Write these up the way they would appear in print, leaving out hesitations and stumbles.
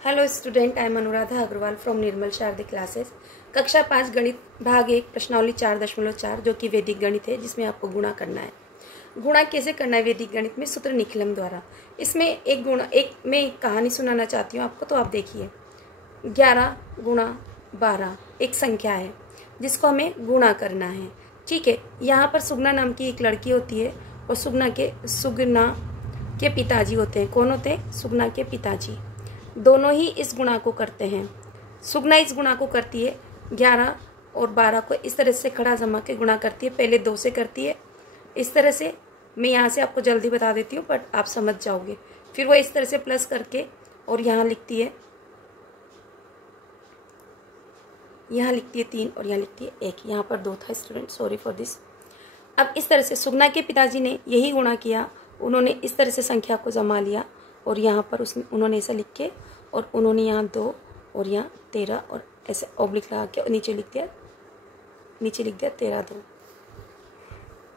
Hello student, I am Anuradha Agarwal from Nirmal Sharde classes. कक्षा 5 गणित भाग 1 प्रश्नावली 4.4 जो कि वैदिक गणित है, जिसमें आपको गुणा करना है। गुणा कैसे करना है वैदिक गणित में? सूत्र निखिलम द्वारा। इसमें मैं एक कहानी सुनाना चाहती हूँ आपको, तो आप देखिए। 11 गुणा 12 एक संख्या है जिसको हमें गुणा करना है। ठीक है, यहाँ पर सुगना नाम की एक लड़की होती है और सुगना के पिताजी होते हैं। कौन होते हैं? सुगना के पिताजी। दोनों ही इस गुणा को करते हैं। सुगना इस गुणा को करती है, 11 और 12 को इस तरह से खड़ा जमा के गुणा करती है। पहले 2 से करती है इस तरह से। मैं यहाँ से आपको जल्दी बता देती हूँ बट आप समझ जाओगे। फिर वो इस तरह से प्लस करके और यहाँ लिखती है 3 और यहाँ लिखती है 1। यहाँ पर 2 था स्टूडेंट, सॉरी फॉर दिस। अब इस तरह से सुगना के पिताजी ने यही गुणा किया। उन्होंने इस तरह से संख्या को जमा लिया और यहाँ पर उन्होंने ऐसा लिख के और उन्होंने यहाँ 2 और यहाँ 13 और ऐसे ऑब्लिक लगा के और नीचे लिख दिया 13 2।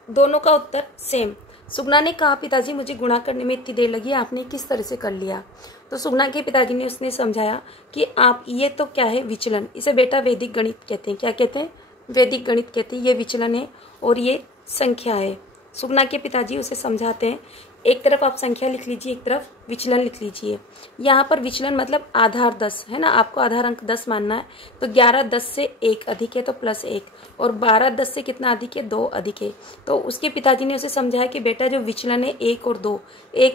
दोनों का उत्तर सेम। सुगना ने कहा, पिताजी मुझे गुणा करने में इतनी देर लगी, आपने किस तरह से कर लिया? तो सुगना के पिताजी ने उसने समझाया कि आप ये तो क्या है, विचलन। इसे बेटा वैदिक गणित कहते हैं। क्या कहते हैं? वैदिक गणित कहते हैं। ये विचलन है और ये संख्या है। सुगना के पिताजी उसे समझाते हैं, एक तरफ आप संख्या लिख लीजिए, एक तरफ विचलन लिख लीजिए। यहाँ पर विचलन मतलब आधार 10 है ना, आपको आधार अंक 10 मानना है। तो 11 10 से 1 अधिक है तो +1, और 12 10 से कितना अधिक है? 2 अधिक है। तो उसके पिताजी ने उसे समझाया कि बेटा जो विचलन है 1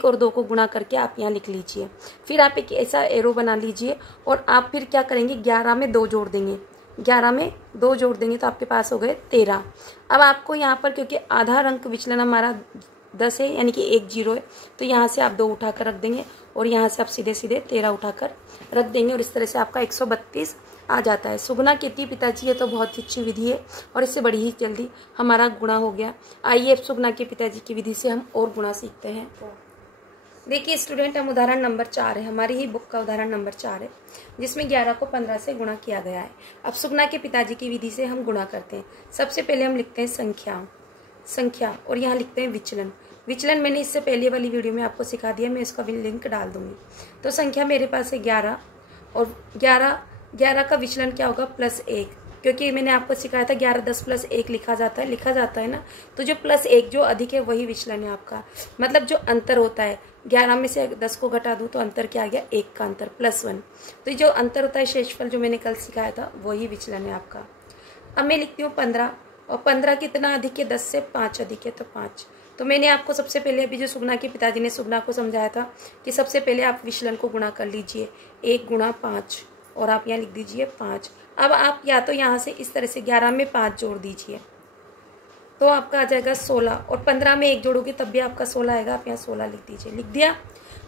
और 2 को गुणा करके आप यहाँ लिख लीजिए। फिर आप एक ऐसा एरो बना लीजिए और आप फिर क्या करेंगे, 11 में 2 जोड़ देंगे। 11 में 2 जोड़ देंगे तो आपके पास हो गए 13। अब आपको यहाँ पर क्योंकि आधार अंक विचलन हमारा 10 है, यानी कि 1 0 है, तो यहाँ से आप 2 उठाकर रख देंगे और यहाँ से आप सीधे सीधे 13 उठाकर रख देंगे और इस तरह से आपका 132 आ जाता है। सुगना कहती है, पिताजी ये तो बहुत ही अच्छी विधि है और इससे बड़ी ही जल्दी हमारा गुणा हो गया। आइए अब सुगना के पिताजी की विधि से हम और गुणा सीखते हैं। देखिए स्टूडेंट, हम उदाहरण नंबर 4 है, हमारी ही बुक का उदाहरण नंबर 4 है, जिसमें 11 को 15 से गुणा किया गया है। अब सुगना के पिताजी की विधि से हम गुणा करते हैं। सबसे पहले हम लिखते हैं संख्या और यहाँ लिखते हैं विचलन मैंने इससे पहले वाली वीडियो में आपको सिखा दिया, मैं इसका भी लिंक डाल दूंगी। तो संख्या मेरे पास है 11 और 11 का विचलन क्या होगा? +1, क्योंकि मैंने आपको सिखाया था 11 10 + 1 लिखा जाता है ना। तो जो +1 जो अधिक है वही विचलन है आपका, मतलब जो अंतर होता है। 11 में से 10 को घटा दूं तो अंतर क्या आ गया? 1 का अंतर, +1। तो जो अंतर होता है शेषफल, जो मैंने कल सिखाया था, वही विचलन है आपका। अब मैं लिखती हूँ 15, और 15 कितना अधिक है? 10 से 5 अधिक है तो 5। तो मैंने आपको सबसे पहले अभी जो सुगना के पिताजी ने सुगना को समझाया था कि सबसे पहले आप विचलन को गुणा कर लीजिए, 1 गुणा 5 और आप यहाँ लिख दीजिए 5। अब आप या तो यहाँ से इस तरह से 11 में 5 जोड़ दीजिए तो आपका आ जाएगा 16, और 15 में 1 जोड़ोगे तब भी आपका 16 आएगा। आप यहाँ 16 लिख दीजिए। लिख दिया?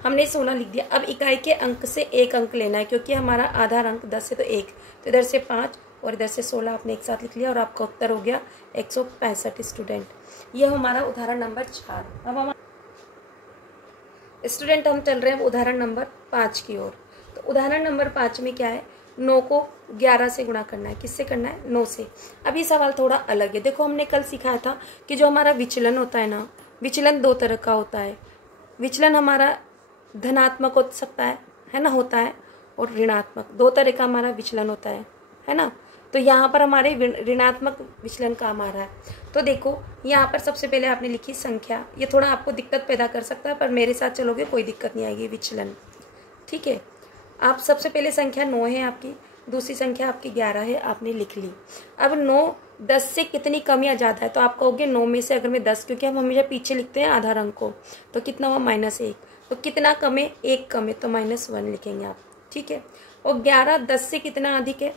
हमने 16 लिख दिया। अब इकाई के अंक से 1 अंक लेना है, क्योंकि हमारा आधार अंक 10 है तो 1, तो इधर से 5 और इधर से 16 आपने एक साथ लिख लिया और आपका उत्तर हो गया 165 स्टूडेंट। ये हमारा उदाहरण नंबर 4। अब हम स्टूडेंट हम चल रहे हैं उदाहरण नंबर 5 की ओर। तो उदाहरण नंबर 5 में क्या है? 9 को 11 से गुणा करना है। किससे करना है? 9 से। अब ये सवाल थोड़ा अलग है। देखो, हमने कल सिखाया था कि जो हमारा विचलन होता है ना, विचलन 2 तरह का होता है। विचलन हमारा धनात्मक हो सकता है ना, होता है, और ऋणात्मक। 2 तरह का हमारा विचलन होता है ना। तो यहाँ पर हमारे ऋणात्मक विचलन काम आ रहा है। तो देखो, यहाँ पर सबसे पहले आपने लिखी संख्या। ये थोड़ा आपको दिक्कत पैदा कर सकता है, पर मेरे साथ चलोगे कोई दिक्कत नहीं आएगी। विचलन, ठीक है। आप सबसे पहले संख्या 9 है आपकी, दूसरी संख्या आपकी 11 है, आपने लिख ली। अब 9 10 से कितनी कम या ज़्यादा है? तो आप कहोगे 9 में से अगर मैं 10, क्योंकि हम हमेशा पीछे लिखते हैं आधार अंक को, तो कितना हुआ? -1। तो कितना कम है? 1 कम है, तो -1 लिखेंगे आप, ठीक है। और 11 10 से कितना अधिक है?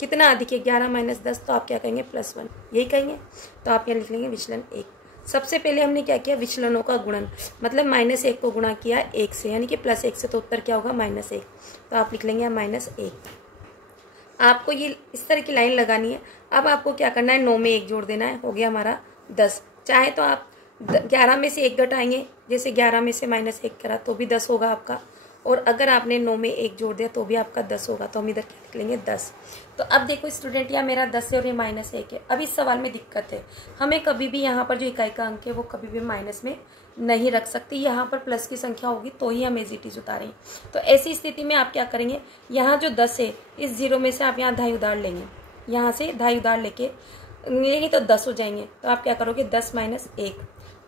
11 - 10, तो आप क्या कहेंगे? +1, यही कहेंगे। तो आप यहाँ लिख लेंगे विचलन 1। सबसे पहले हमने क्या किया? विचलनों का गुणन, मतलब -1 को गुणा किया 1 से, यानी कि +1 से, तो उत्तर क्या होगा? -1। तो आप लिख लेंगे -1। आपको ये इस तरह की लाइन लगानी है। अब आपको क्या करना है? 9 में 1 जोड़ देना है, हो गया हमारा 10। चाहे तो आप 11 में से 1 घटाएंगे, जैसे 11 में से -1 करा तो भी 10 होगा आपका, और अगर आपने 9 में 1 जोड़ दिया तो भी आपका 10 होगा। तो हम इधर क्या लिख लेंगे? 10। तो अब देखो स्टूडेंट, यहाँ मेरा 10 है और ये -1 है। अब इस सवाल में दिक्कत है, हमें कभी भी यहाँ पर जो इकाई का अंक है वो कभी भी माइनस में नहीं रख सकते, यहाँ पर प्लस की संख्या होगी तो ही हम एज इट इज उतारेंगे। तो ऐसी स्थिति में आप क्या करेंगे, यहाँ जो 10 है इस 0 में से आप यहाँ ढाई उधार लेंगे, यहाँ से ढाई उधार लेंगे तो 10 हो जाएंगे। तो आप क्या करोगे 10 माइनस 1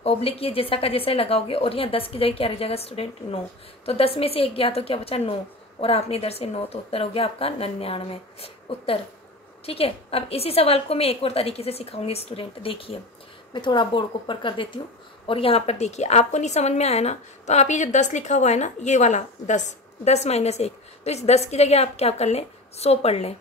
ओब्लिक ये जैसा का जैसा लगाओगे और यहाँ 10 की जगह क्या रह जाएगा स्टूडेंट 9। तो 10 में से 1 गया तो क्या बचा 9 और आपने इधर से 9 तो उत्तर हो गया आपका 99 उत्तर। ठीक है, अब इसी सवाल को मैं एक और तरीके से सिखाऊंगी स्टूडेंट। देखिए मैं थोड़ा बोर्ड को ऊपर कर देती हूँ और यहाँ पर देखिए आपको नहीं समझ में आया ना, तो आप ये जो 10 लिखा हुआ है ना ये वाला 10 माइनस 1, तो इस 10 की जगह आप क्या कर लें 100 पढ़ लें,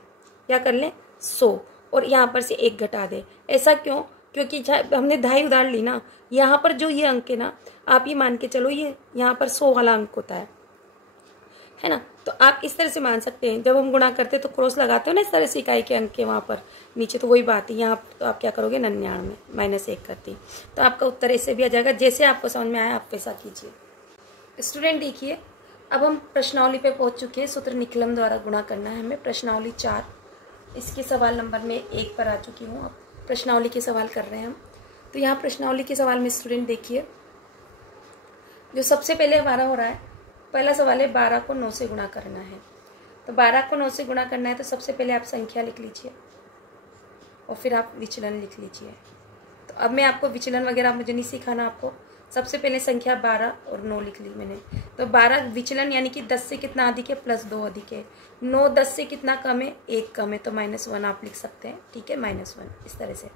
क्या कर लें 100 और यहाँ पर से 1 घटा दें। ऐसा क्यों, क्योंकि हमने ढाई उधार ली ना, यहाँ पर जो ये अंक है ना आप ये मान के चलो ये यहाँ पर 100 वाला अंक होता है ना। तो आप इस तरह से मान सकते हैं, जब हम गुणा करते हैं तो क्रॉस लगाते हो ना इस तरह से इकाई के अंक के वहाँ पर नीचे, तो वही बात है यहाँ तो आप क्या करोगे 99 माइनस 1 करती, तो आपका उत्तर ऐसे भी आ जाएगा। जैसे आपको समझ में आया आप वैसा कीजिए। स्टूडेंट देखिए अब हम प्रश्नावली पे पहुँच चुके हैं, सूत्र निकलम द्वारा गुणा करना है हमें। प्रश्नावली 4 इसके सवाल नंबर में 1 पर आ चुकी हूँ। अब प्रश्नावली के सवाल कर रहे हैं हम। तो यहाँ प्रश्नावली के सवाल में स्टूडेंट देखिए जो सबसे पहले हमारा हो रहा है, पहला सवाल है 12 को 9 से गुणा करना है। तो 12 को 9 से गुणा करना है तो सबसे पहले आप संख्या लिख लीजिए और फिर आप विचलन लिख लीजिए। तो अब मैं आपको विचलन वगैरह मुझे नहीं सिखाना आपको, सबसे पहले संख्या 12 और 9 लिख ली मैंने। तो 12 विचलन यानी कि 10 से कितना अधिक है +2 अधिक है, 9 10 से कितना कम है 1 कम है, तो -1 आप लिख सकते हैं। ठीक है -1 इस तरह से।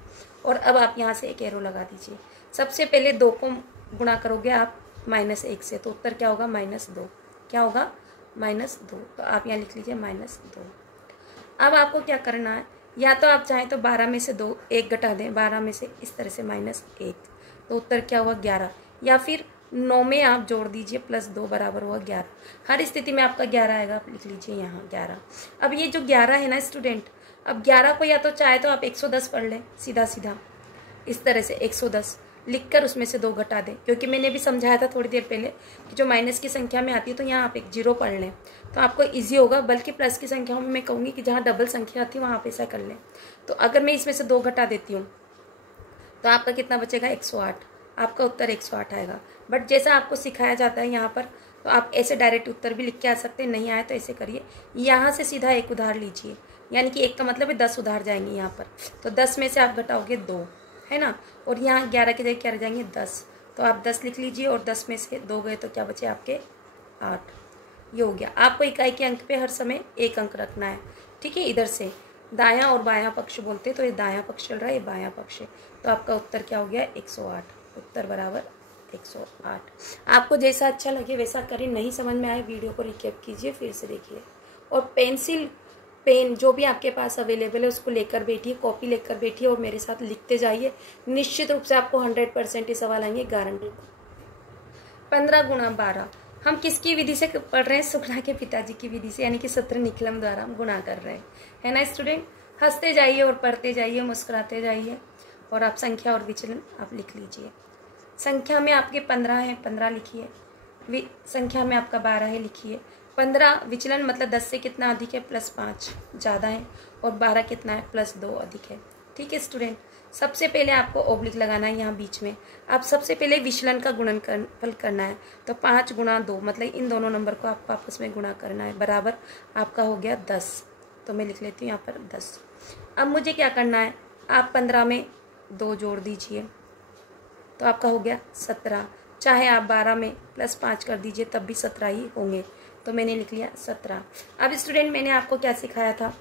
और अब आप यहाँ से एक एरो लगा दीजिए। सबसे पहले 2 को गुणा करोगे आप -1 से, तो उत्तर क्या होगा -2, क्या होगा -2। तो आप यहाँ लिख लीजिए -2। अब आपको क्या करना है, या तो आप चाहें तो 12 में से 1 घटा दें, 12 में से इस तरह से -1, तो उत्तर क्या हुआ 11, या फिर 9 में आप जोड़ दीजिए +2 बराबर हुआ 11। हर स्थिति में आपका 11 आएगा, आप लिख लीजिए यहाँ 11। अब ये जो 11 है ना स्टूडेंट, अब 11 को या तो चाहे तो आप 110 पढ़ लें सीधा सीधा इस तरह से 110 लिखकर उसमें से 2 घटा दें, क्योंकि मैंने भी समझाया था थोड़ी देर पहले कि जो माइनस की संख्या में आती है तो यहाँ आप एक 0 पढ़ लें तो आपको इजी होगा। बल्कि प्लस की संख्याओं में मैं कहूँगी कि जहाँ डबल संख्या आती है वहाँ आप ऐसा कर लें। तो अगर मैं इसमें से 2 घटा देती हूँ तो आपका कितना बचेगा 108, आपका उत्तर 108 आएगा। बट जैसा आपको सिखाया जाता है यहाँ पर, तो आप ऐसे डायरेक्ट उत्तर भी लिख के आ सकते हैं, नहीं आए तो ऐसे करिए, यहाँ से सीधा 1 उधार लीजिए, यानी कि 1 का मतलब है 10 उधार जाएंगे यहाँ पर। तो 10 में से आप घटाओगे 2, है ना, और यहाँ 11 के जगह क्या रह जाएंगे 10, तो आप 10 लिख लीजिए और 10 में से 2 गए तो क्या बचे आपके 8। ये हो गया। आपको इकाई के अंक पे हर समय 1 अंक रखना है। ठीक है, इधर से दायां और बायां पक्ष बोलते हैं, तो ये दायां पक्ष चल रहा है, ये बायां पक्ष है, तो आपका उत्तर क्या हो गया 108, उत्तर बराबर 108। आपको जैसा अच्छा लगे वैसा करें, नहीं समझ में आए वीडियो को रिकैप कीजिए, फिर से देखिए, और पेंसिल पेन जो भी आपके पास अवेलेबल है उसको लेकर बैठिए, कॉपी लेकर बैठिए और मेरे साथ लिखते जाइए। निश्चित रूप से आपको 100% ये सवाल आएंगे, गारंटी। 15 गुणा 12 हम किसकी विधि से पढ़ रहे हैं, सुखना के पिताजी की विधि से, यानी कि सूत्र निकलम द्वारा हम गुणा कर रहे हैं, है ना स्टूडेंट। हंसते जाइए और पढ़ते जाइए, मुस्कुराते जाइए, और आप संख्या और विचलन आप लिख लीजिए। संख्या में आपके 15 है, 15 लिखिए, संख्या में आपका 12 है, लिखिए 15। विचलन मतलब 10 से कितना अधिक है +5 ज़्यादा है, और 12 कितना है +2 अधिक है। ठीक है स्टूडेंट, सबसे पहले आपको ओब्लिक लगाना है यहाँ बीच में। आप सबसे पहले विचलन का गुणनफल करना है, तो 5 गुणा 2 मतलब इन दोनों नंबर को आपको आपस में गुणा करना है, बराबर आपका हो गया 10। तो मैं लिख लेती हूँ यहाँ पर 10। अब मुझे क्या करना है, आप 15 में 2 जोड़ दीजिए तो आपका हो गया 17, चाहे आप 12 में +5 कर दीजिए तब भी 17 ही होंगे, तो मैंने लिख लिया 17। अब स्टूडेंट मैंने आपको क्या सिखाया था,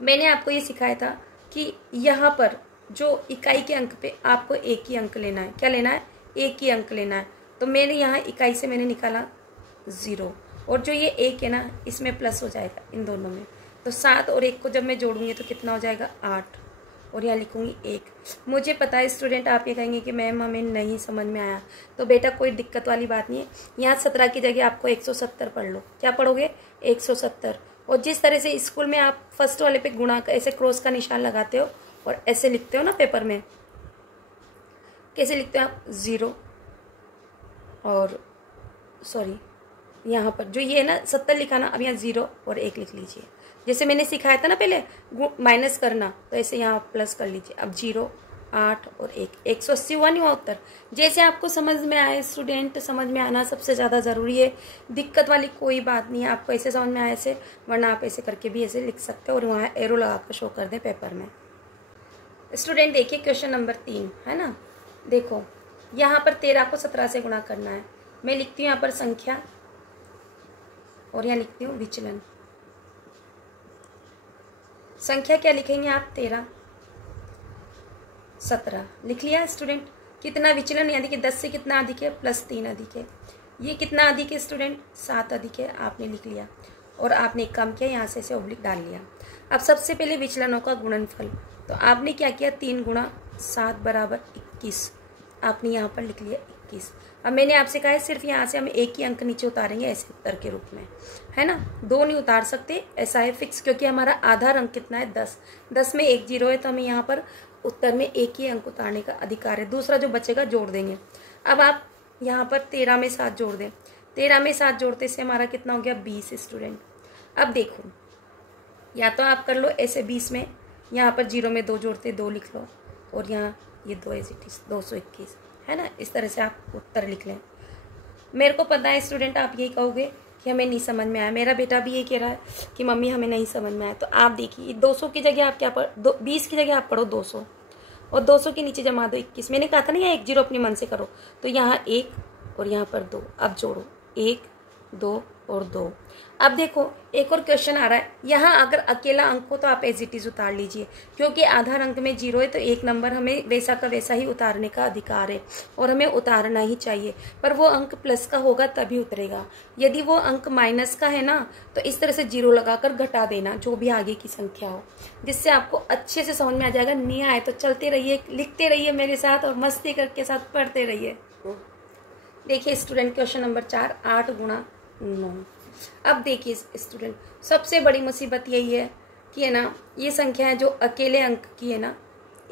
मैंने आपको ये सिखाया था कि यहाँ पर जो इकाई के अंक पे आपको 1 ही अंक लेना है। क्या लेना है, 1 ही अंक लेना है। तो मैंने यहाँ इकाई से मैंने निकाला 0, और जो ये 1 है ना इसमें प्लस हो जाएगा इन दोनों में, तो 7 और 1 को जब मैं जोड़ूंगी तो कितना हो जाएगा 8, और यहाँ लिखूंगी 1। मुझे पता है स्टूडेंट आप ये कहेंगे कि मैम हमें नहीं समझ में आया, तो बेटा कोई दिक्कत वाली बात नहीं है। यहाँ 17 की जगह आपको 170 पढ़ लो। क्या पढ़ोगे 170। और जिस तरह से स्कूल में आप फर्स्ट वाले पे गुणा ऐसे क्रॉस का निशान लगाते हो और ऐसे लिखते हो ना पेपर में, कैसे लिखते हो आप 0 और सॉरी यहाँ पर जो ये है ना 70 लिखा ना, अब यहाँ 0 और 1 लिख लीजिए। जैसे मैंने सिखाया था ना पहले माइनस करना, तो ऐसे यहाँ प्लस कर लीजिए। अब 0 8 और 1, 180 हुआ नहीं हुआ उत्तर। जैसे आपको समझ में आए स्टूडेंट, समझ में आना सबसे ज़्यादा ज़रूरी है, दिक्कत वाली कोई बात नहीं है। आपको ऐसे समझ में आए ऐसे, वरना आप ऐसे करके भी ऐसे लिख सकते हो और वहाँ एरो लगा कर शो कर दें पेपर में। स्टूडेंट देखिए क्वेश्चन नंबर 3 है ना, देखो यहाँ पर 13 को 17 से गुणा करना है। मैं लिखती हूँ यहाँ पर संख्या और यहाँ लिखती हूँ विचलन। संख्या क्या लिखेंगे आप, 13 17 लिख लिया स्टूडेंट। कितना विचलन, यानी कि 10 से कितना अधिक है, +3 अधिक है। ये कितना अधिक है स्टूडेंट, 7 अधिक है, आपने लिख लिया। और आपने एक काम किया, यहाँ से इसे ओब्लिक डाल लिया। अब सबसे पहले विचलनों का गुणनफल, तो आपने क्या किया, 3 गुणा 7 बराबर 21, आपने यहाँ पर लिख लिया 21। अब मैंने आपसे कहा है सिर्फ यहाँ से हम एक ही अंक नीचे उतारेंगे ऐसे उत्तर के रूप में, है ना, 2 नहीं उतार सकते, ऐसा है फिक्स, क्योंकि हमारा आधार अंक कितना है, 10। 10 में 1 0 है, तो हमें यहाँ पर उत्तर में एक ही अंक उतारने का अधिकार है। दूसरा जो बचेगा जोड़ देंगे। अब आप यहाँ पर 13 में 7 जोड़ दें। 13 में 7 जोड़ते से हमारा कितना हो गया, 20 स्टूडेंट। अब देखो, या तो आप कर लो ऐसे 20 में, यहाँ पर 0 में 2 जोड़ते 2 लिख लो, और यहाँ ये 2 ऐसे 221 है ना। इस तरह से आप उत्तर लिख लें। मेरे को पता है स्टूडेंट आप यही कहोगे कि हमें नहीं समझ में आया, मेरा बेटा भी ये कह रहा है कि मम्मी हमें नहीं समझ में आया। तो आप देखिए 200 की जगह आप क्या पढ़ो, 20 की जगह आप पढ़ो 200, और 200 के नीचे जमा दो 21। मैंने कहा था ना यहाँ 1 0 अपने मन से करो, तो यहाँ 1 और यहाँ पर 2, अब जोड़ो 1 2 और 2। अब देखो एक और क्वेश्चन आ रहा है, यहाँ अगर अकेला अंक हो तो आप एज इट इज उतार लीजिए, क्योंकि आधार अंक में 0 है, तो 1 नंबर हमें वैसा का वैसा ही उतारने का अधिकार है और हमें उतारना ही चाहिए। पर वो अंक प्लस का होगा तभी उतरेगा। यदि वो अंक माइनस का है ना, तो इस तरह से 0 लगाकर घटा देना जो भी आगे की संख्या हो, जिससे आपको अच्छे से समझ में आ जाएगा। नहीं आए तो चलते रहिए, लिखते रहिए मेरे साथ और मस्ती करके साथ पढ़ते रहिए। देखिए स्टूडेंट क्वेश्चन नंबर 4, 8 गुणा 9। अब देखिए स्टूडेंट, सबसे बड़ी मुसीबत यही है कि है ना, ये संख्या है जो अकेले अंक की है ना,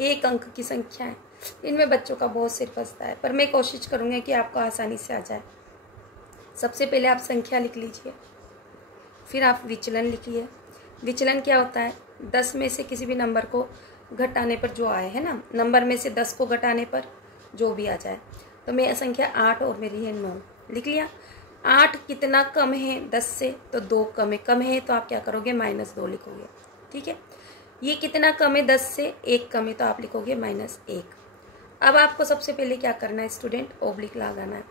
एक अंक की संख्या है, इनमें बच्चों का बहुत सिर फंसता है। पर मैं कोशिश करूँगी कि आपको आसानी से आ जाए। सबसे पहले आप संख्या लिख लीजिए, फिर आप विचलन लिखिए। विचलन क्या होता है, 10 में से किसी भी नंबर को घटाने पर जो आए, है ना, नंबर में से 10 को घटाने पर जो भी आ जाए। तो मेरी संख्या 8 और मेरी है 9, लिख लिया। 8 कितना कम है 10 से, तो 2 कम है। कम है तो आप क्या करोगे, -2 लिखोगे, ठीक है। ये कितना कम है 10 से, 1 कम है, तो आप लिखोगे -1। अब आपको सबसे पहले क्या करना है स्टूडेंट, ओब्लिक लगाना है,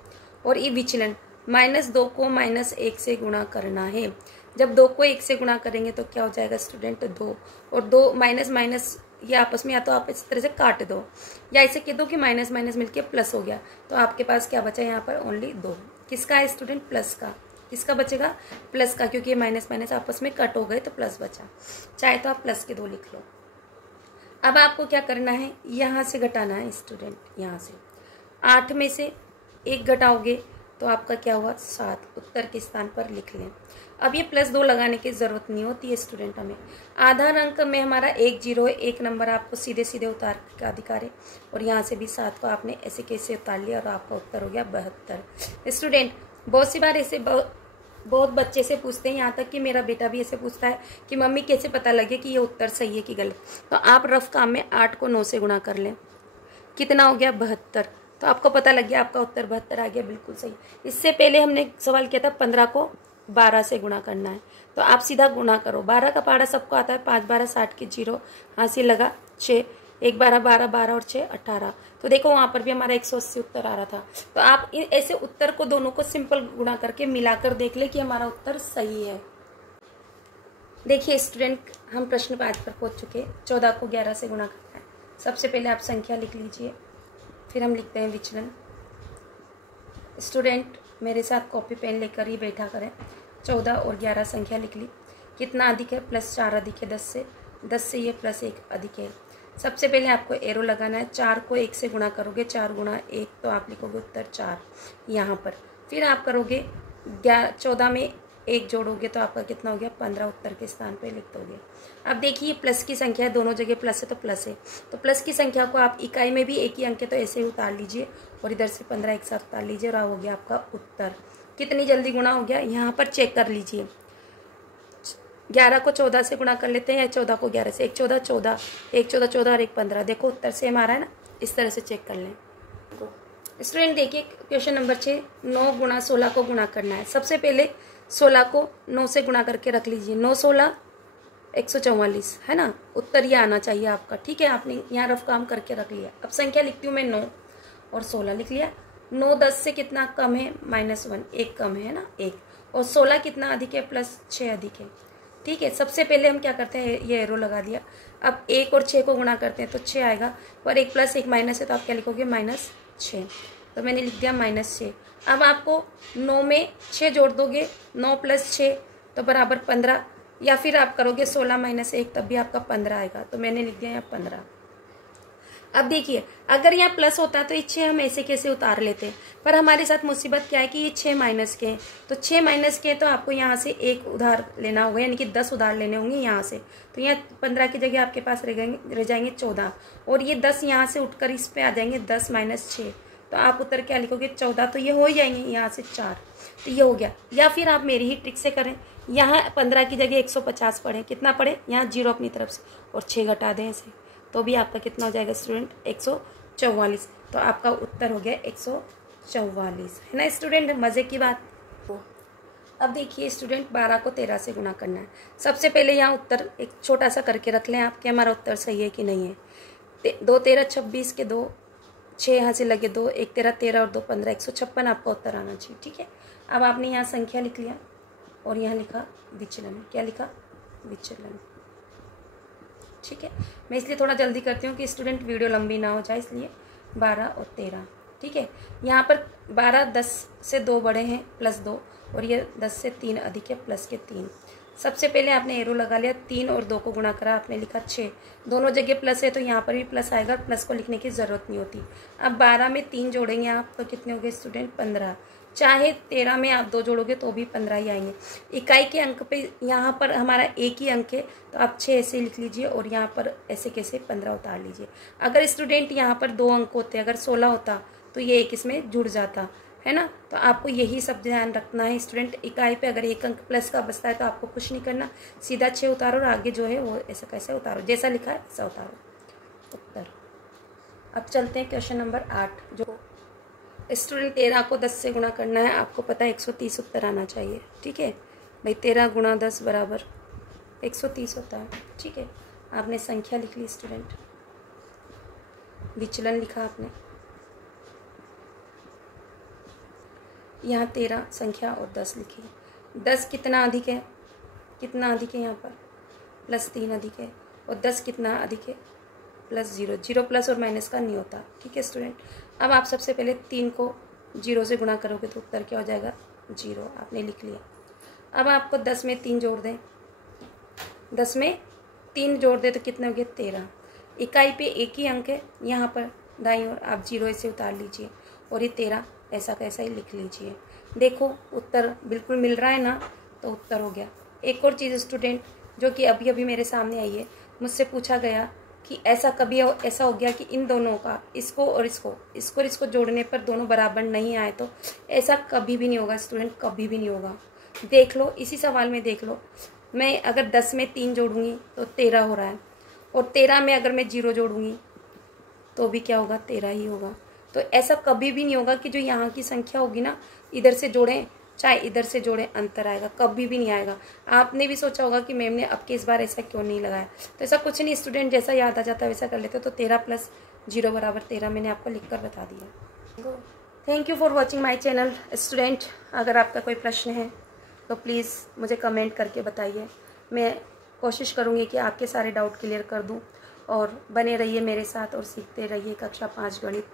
और ये विचलन -2 को -1 से गुणा करना है। जब 2 को 1 से गुणा करेंगे तो क्या हो जाएगा स्टूडेंट, 2, और 2 माइनस माइनस ये आपस में, या तो आप इस तरह से काट दो, या ऐसे कह दो कि माइनस माइनस मिलके प्लस हो गया, तो आपके पास क्या बचा यहाँ पर, ओनली 2। किसका है स्टूडेंट, प्लस का। किसका बचेगा, प्लस का, क्योंकि ये माइनस माइनस आपस में कट हो गए तो प्लस बचा। चाहे तो आप प्लस के 2 लिख लो। अब आपको क्या करना है, यहाँ से घटाना है स्टूडेंट, यहाँ से 8 में से 1 घटाओगे तो आपका क्या हुआ, 7, उत्तर के स्थान पर लिख लें। अब ये +2 लगाने की ज़रूरत नहीं होती है स्टूडेंट। हमें आधार अंक में हमारा 1 0 है, 1 नंबर आपको सीधे सीधे उतार का अधिकार है, और यहाँ से भी 7 को आपने ऐसे कैसे उतार लिया और आपका उत्तर हो गया 72। स्टूडेंट बहुत सी बार ऐसे बहुत बच्चे से पूछते हैं, यहाँ तक कि मेरा बेटा भी ऐसे पूछता है कि मम्मी कैसे पता लगे कि ये उत्तर सही है कि गलत। तो आप रफ काम में 8 को 9 से गुणा कर लें, कितना हो गया 72, तो आपको पता लग गया आपका उत्तर 72 आ गया, बिल्कुल सही। इससे पहले हमने सवाल किया था 15 को 12 से गुणा करना है, तो आप सीधा गुणा करो। 12 का पहाड़ा सबको आता है, 5 12 60 के 0, हासिल लगा 6, 1 12 12 12 और 6 18। तो देखो वहाँ पर भी हमारा 180 उत्तर आ रहा था। तो आप ऐसे उत्तर को दोनों को सिंपल गुणा करके मिलाकर देख ले कि हमारा उत्तर सही है। देखिए स्टूडेंट, हम प्रश्न 5 पर पहुँच चुके। 14 को 11 से गुणा करना है। सबसे पहले आप संख्या लिख लीजिए, फिर हम लिखते हैं विचलन। स्टूडेंट मेरे साथ कॉपी पेन लेकर ही बैठा करें। 14 और 11 संख्या लिख ली। कितना अधिक है, +4 अधिक है 10 से, 10 से ये +1 अधिक है। सबसे पहले आपको एरो लगाना है। 4 को 1 से गुणा करोगे, 4 गुणा 1, तो आप लिखोगे उत्तर 4 यहाँ पर। फिर आप करोगे 14 में 1 जोड़ोगे तो आपका कितना हो गया 15, उत्तर के स्थान पे लिख दोगे। अब देखिए प्लस की संख्या है, दोनों जगह प्लस है तो प्लस है, तो प्लस की संख्या को आप इकाई में भी एक ही अंक है तो ऐसे ही उतार लीजिए और इधर से 15 एक साथ उतार लीजिए और हो गया आपका उत्तर। कितनी जल्दी गुणा हो गया यहाँ पर चेक कर लीजिए। 11 को 14 से गुणा कर लेते हैं या 14 को 11 से। 1 14 14, 1 14 14 और 1 15। देखो उत्तर सेम आ रहा है ना, इस तरह से चेक कर लें। स्टूडेंट देखिए क्वेश्चन नंबर 6, 9 गुणा 16 को गुणा करना है। सबसे पहले 16 को 9 से गुणा करके रख लीजिए। 9 16 144 है ना, उत्तर ये आना चाहिए आपका। ठीक है, आपने यहाँ रफ काम करके रख लिया। अब संख्या लिखती हूँ मैं, 9 और 16 लिख लिया। 9 10 से कितना कम है, -1, 1 कम है ना, 1। और 16 कितना अधिक है, +6 अधिक है। ठीक है, सबसे पहले हम क्या करते हैं, ये एरो लगा दिया। अब 1 और 6 को गुणा करते हैं तो 6 आएगा, और 1 + 1 माइनस है तो आप क्या लिखोगे, -6। तो मैंने लिख दिया -6। अब आपको 9 में 6 जोड़ दोगे, 9 + 6 तो बराबर 15, या फिर आप करोगे 16 - 1 तब भी आपका 15 आएगा। तो मैंने लिख दिया यहाँ 15। अब देखिए, अगर यहाँ प्लस होता तो ये 6 हम ऐसे कैसे उतार लेते, पर हमारे साथ मुसीबत क्या है कि ये 6 माइनस के हैं। तो 6 माइनस के हैं तो आपको यहाँ से 1 उधार लेना होगा, यानी कि 10 उधार लेने होंगे यहाँ से। तो यहाँ 15 की जगह आपके पास रह जाएंगे 14, और ये 10 यहाँ से उठकर इस पे आ जाएंगे, 10 - 6। तो आप उत्तर क्या लिखोगे, 14। तो ये हो जाएंगे यहाँ से 4, तो ये हो गया। या फिर आप मेरी ही ट्रिक से करें, यहाँ 15 की जगह 150 पढ़ें। कितना पढ़े, यहाँ 0 अपनी तरफ से और 6 घटा दें ऐसे, तो भी आपका कितना हो जाएगा स्टूडेंट, 144। तो आपका उत्तर हो गया 144, है ना स्टूडेंट, मज़े की बात। अब देखिए स्टूडेंट, 12 को 13 से गुणा करना है। सबसे पहले यहाँ उत्तर एक छोटा सा करके रख लें आप कि हमारा उत्तर सही है कि नहीं है। 2 13 26 के 2, 6 यहाँ से लगे 2, 1 13 13 और 2 15, 156 आपका उत्तर आना चाहिए। ठीक है, अब आपने यहाँ संख्या लिख लिया और यहाँ लिखा विचलन। क्या लिखा, विचलन। ठीक है, मैं इसलिए थोड़ा जल्दी करती हूँ कि स्टूडेंट वीडियो लंबी ना हो जाए, इसलिए 12 और 13। ठीक है, यहाँ पर 12 10 से 2 बड़े हैं +2, और ये 10 से 3 अधिक है +3। सबसे पहले आपने एरो लगा लिया, 3 और 2 को गुणा करा, आपने लिखा 6। दोनों जगह प्लस है तो यहाँ पर भी प्लस आएगा, प्लस को लिखने की ज़रूरत नहीं होती। अब 12 में 3 जोड़ेंगे आप तो कितने हो गए स्टूडेंट, 15। चाहे 13 में आप 2 जोड़ोगे तो भी 15 ही आएंगे। इकाई के अंक पे यहाँ पर हमारा एक ही अंक है, तो आप 6 ऐसे लिख लीजिए और यहाँ पर ऐसे कैसे 15 उतार लीजिए। अगर स्टूडेंट यहाँ पर 2 अंक होते, अगर 16 होता तो ये एक इसमें जुड़ जाता, है ना। तो आपको यही सब ध्यान रखना है स्टूडेंट। इकाई पे अगर एक अंक प्लस का बचता है तो आपको कुछ नहीं करना, सीधा 6 उतारो और आगे जो है वो ऐसा कैसे उतारो, जैसा लिखा है ऐसा उतारो उत्तर। अब चलते हैं क्वेश्चन नंबर 8। जो स्टूडेंट 13 को 10 से गुणा करना है, आपको पता है 130 उत्तर आना चाहिए। ठीक है भाई, 13 × 10 बराबर 130 होता है। ठीक है, आपने संख्या लिख ली स्टूडेंट, विचलन लिखा आपने, यहाँ 13 संख्या और 10 लिखी। 10 कितना अधिक है, कितना अधिक है यहाँ पर, +3 अधिक है, और 10 कितना अधिक है, +0। 0 प्लस और माइनस का नहीं होता। ठीक है स्टूडेंट, अब आप सबसे पहले 3 को 0 से गुणा करोगे तो उत्तर क्या हो जाएगा, 0। आपने लिख लिया। अब आपको 10 में 3 जोड़ दें, 10 में 3 जोड़ दें तो कितने हो गए, 13। इकाई पे एक ही अंक है, यहाँ पर दाईं ओर आप 0 ऐसे उतार लीजिए और ये 13 ऐसा कैसा ही लिख लीजिए। देखो उत्तर बिल्कुल मिल रहा है ना, तो उत्तर हो गया। एक और चीज़ स्टूडेंट जो कि अभी अभी मेरे सामने आई है, मुझसे पूछा गया कि ऐसा कभी ऐसा हो गया कि इन दोनों का, इसको और इसको जोड़ने पर दोनों बराबर नहीं आए, तो ऐसा कभी भी नहीं होगा स्टूडेंट, कभी भी नहीं होगा। देख लो इसी सवाल में देख लो, मैं अगर 10 में 3 जोड़ूंगी तो 13 हो रहा है, और 13 में अगर मैं 0 जोड़ूंगी तो भी क्या होगा, 13 ही होगा। तो ऐसा कभी भी नहीं होगा कि जो यहाँ की संख्या होगी ना, इधर से जोड़ें चाहे इधर से जोड़ें, अंतर आएगा, कभी भी नहीं आएगा। आपने भी सोचा होगा कि मैम ने अब के इस बार ऐसा क्यों नहीं लगाया, तो ऐसा कुछ नहीं स्टूडेंट, जैसा याद आ जाता है वैसा कर लेते। तो 13 + 0 बराबर 13 मैंने आपको लिख कर बता दिया। Thank you for watching my channel student. अगर आपका कोई प्रश्न है तो प्लीज़ मुझे कमेंट करके बताइए, मैं कोशिश करूँगी कि आपके सारे डाउट क्लियर कर दूँ। और बने रहिए मेरे साथ और सीखते रहिए कक्षा 5 गणित।